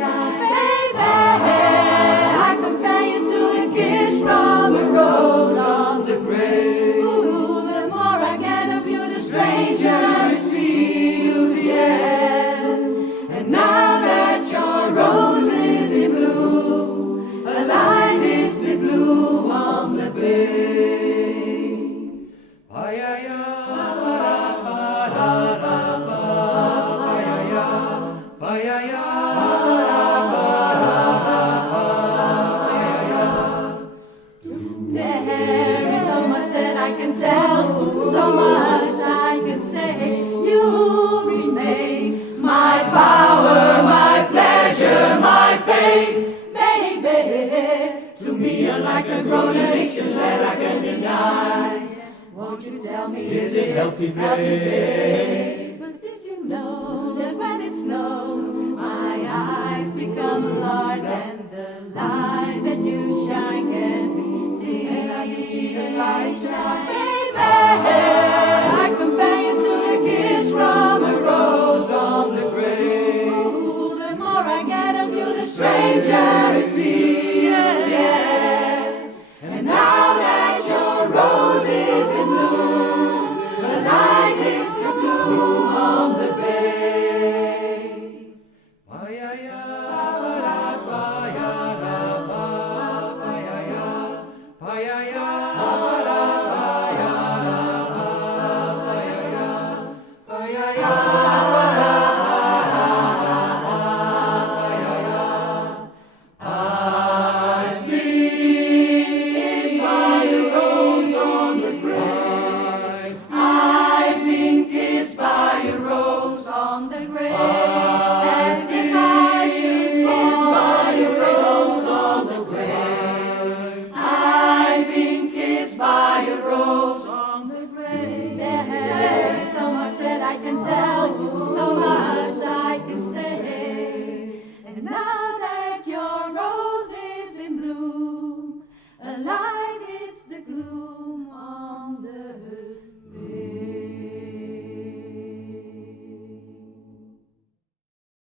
shine. Baby, I compare you to a kiss from a rose on the grave. Ooh, the more I get of you, the stranger it feels, yeah. And now that your rose is in bloom, a light hits the gloom on the bay. There is so much that I can tell, so much I can say. You remain my power, my pleasure, my pain. Baby, to me you're like a grown addiction that I can deny. Won't you tell me, is it healthy, babe? But did you know that when it snows, my eyes become large and the light that you shine can be seen? I can see the light shine.